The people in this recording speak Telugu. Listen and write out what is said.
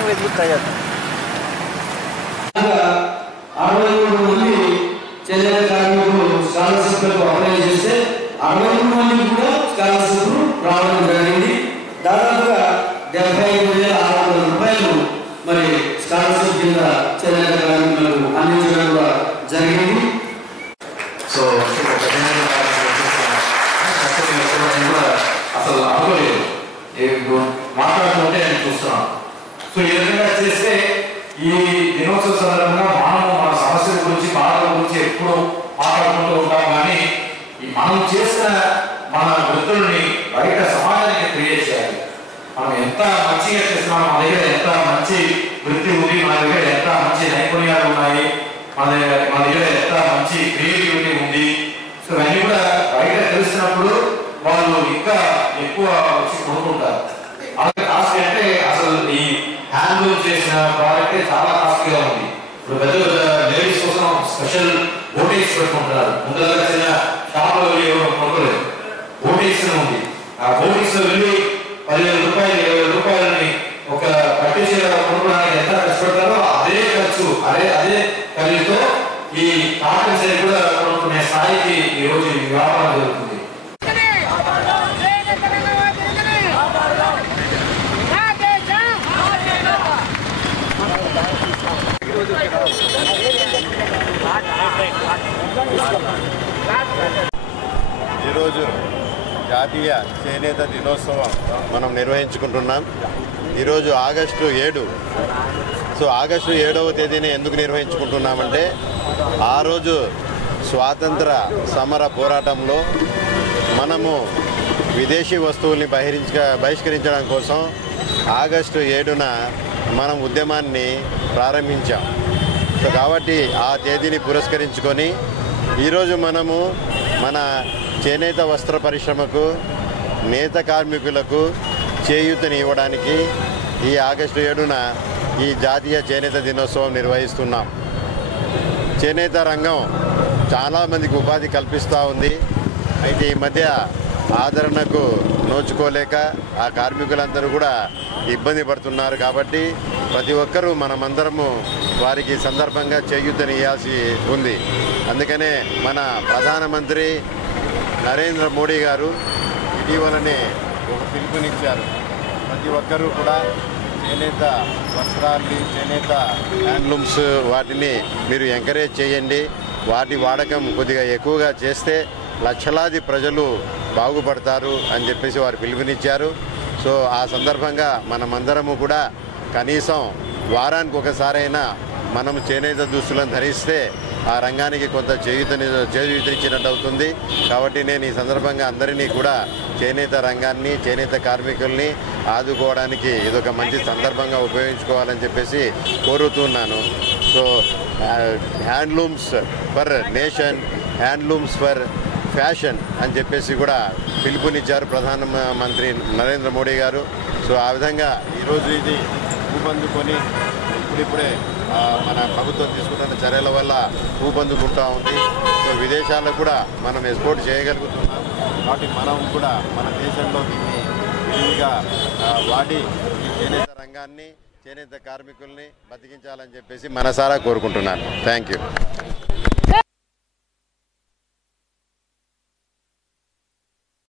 లాంగ్వేజ్కి ట్రై చేస్తాం. 63 మంది చేనేత కార్మికులు స్కాలర్షిప్లకు అప్లై చేస్తే 63 మందికి కూడా స్కాలర్షిప్ రావడం జరిగింది. దాదాపుగా 75,600 రూపాయలు మరి స్కాలర్షిప్ కింద చేనేత కార్మికులకు అందించడం కూడా జరిగింది. సో అసలు అనుకోలేదు మాట్లాడుతుంటే నేను చూస్తున్నాను. సో ఈ విధంగా చేస్తే ఈ దినోత్సవ సందర్భంగా మన సమస్యల గురించి బాధల గురించి ఎప్పుడు మాట్లాడుకుంటూ ఉంటాం. కానీ మనం చేసిన మన వృత్తుల్ని బయట సమాజానికి క్రియేట్ చేయాలి. మనం ఎంత మంచిగా చేస్తున్నాం, మన దగ్గర ఎంత మంచి వృత్తి ఉంది, మన దగ్గర ఎంత మంచి నైపుణ్యాలు ఉన్నాయి, మన దగ్గర ఎంత మంచి క్రియేటివిటీ ఉంది. సో ఇవన్నీ కూడా బయట తెలిసినప్పుడు వాళ్ళు ఇంకా ఎక్కువ వచ్చి కొనుక్కుంటారు. అలాగే కాస్ట్ అంటే అసలు ఈ హ్యాండ్లూమ్ చేసిన ప్రోడక్ట్ చాలా కాస్ట్లీగా ఉంది. ఇప్పుడు పెద్ద పెద్ద లేడీస్ కోసం స్పెషల్ బోటిక్స్ పెట్టుకుంటున్నారు. ముందు దగ్గర చిన్న షాప్లో వెళ్ళి కొనుక్కోలేదు, బోటిక్స్ ఉంది. ఆ బోటిక్స్ లో వెళ్ళి 10,000 రూపాయలు 20,000 రూపాయలని ఒక పట్టు చీర కొనుక్కోవడానికి ఎంత కష్టపడతారో అదే ఖర్చు అదే ఖరీదుతో ఈ కాటన్ చీర కూడా కొనుక్కునే స్థాయికి ఈ రోజు ఈ వ్యాపారం జరుగుతుంది. ఈరోజు జాతీయ చేనేత దినోత్సవం మనం నిర్వహించుకుంటున్నాం. ఈరోజు ఆగస్టు 7. సో ఆగస్టు 7వ తేదీని ఎందుకు నిర్వహించుకుంటున్నామంటే ఆ రోజు స్వాతంత్ర సమర పోరాటంలో మనము విదేశీ వస్తువుల్ని బహిష్కరించడం కోసం ఆగస్టు 7న మనం ఉద్యమాన్ని ప్రారంభించాం. సో కాబట్టి ఆ తేదీని పురస్కరించుకొని ఈరోజు మనము మన చేనేత వస్త్ర పరిశ్రమకు, నేత కార్మికులకు చేయూతని ఇవ్వడానికి ఈ ఆగస్టు 7న ఈ జాతీయ చేనేత దినోత్సవం నిర్వహిస్తున్నాం. చేనేత రంగం చాలామందికి ఉపాధి కల్పిస్తూ ఉంది. అయితే ఈ మధ్య ఆదరణకు నోచుకోలేక ఆ కార్మికులందరూ కూడా ఇబ్బంది పడుతున్నారు. కాబట్టి ప్రతి ఒక్కరూ మనమందరము వారికి సందర్భంగా చేయూతని ఇవ్వాల్సి ఉంది. అందుకనే మన ప్రధానమంత్రి నరేంద్ర మోడీ గారు ఇటీవలనే ఒక పిలుపునిచ్చారు. ప్రతి ఒక్కరూ కూడా చేనేత వస్త్రాల్ని, చేనేత హ్యాండ్లూమ్స్ వాటిని మీరు ఎంకరేజ్ చేయండి. వాటి వాడకం కొద్దిగా ఎక్కువగా చేస్తే లక్షలాది ప్రజలు బాగుపడతారు అని చెప్పేసి వారు పిలుపునిచ్చారు. సో ఆ సందర్భంగా మనమందరము కూడా కనీసం వారానికి ఒకసారైనా మనం చేనేత దుస్తులను ధరిస్తే ఆ రంగానికి కొంత చేయూతనిచ్చినట్టు అవుతుంది. కాబట్టి నేను ఈ సందర్భంగా అందరినీ కూడా చేనేత రంగాన్ని, చేనేత కార్మికుల్ని ఆదుకోవడానికి ఇదొక మంచి సందర్భంగా ఉపయోగించుకోవాలని చెప్పేసి కోరుతున్నాను. So handlooms for nation, handlooms for fashion అని చెప్పేసి కూడా పిలుపునిచ్చారు ప్రధానమంత్రి నరేంద్ర మోడీ గారు. సో ఆ విధంగా ఈరోజు ఇది ఊపందుకొని ఇప్పుడిప్పుడే మన ప్రభుత్వం తీసుకున్న చర్యల వల్ల ఊపందుకుంటూ ఉంది. సో విదేశాలకు కూడా మనం ఎక్స్పోర్ట్ చేయగలుగుతున్నాం. కాబట్టి మనం కూడా మన దేశంలో దీన్ని విరివిగా వాడి ఈ చేనేత రంగాన్ని, చేనేత కార్మికుల్ని బతికించాలని చెప్పేసి మనసారా కోరుకుంటున్నాను. Thank you.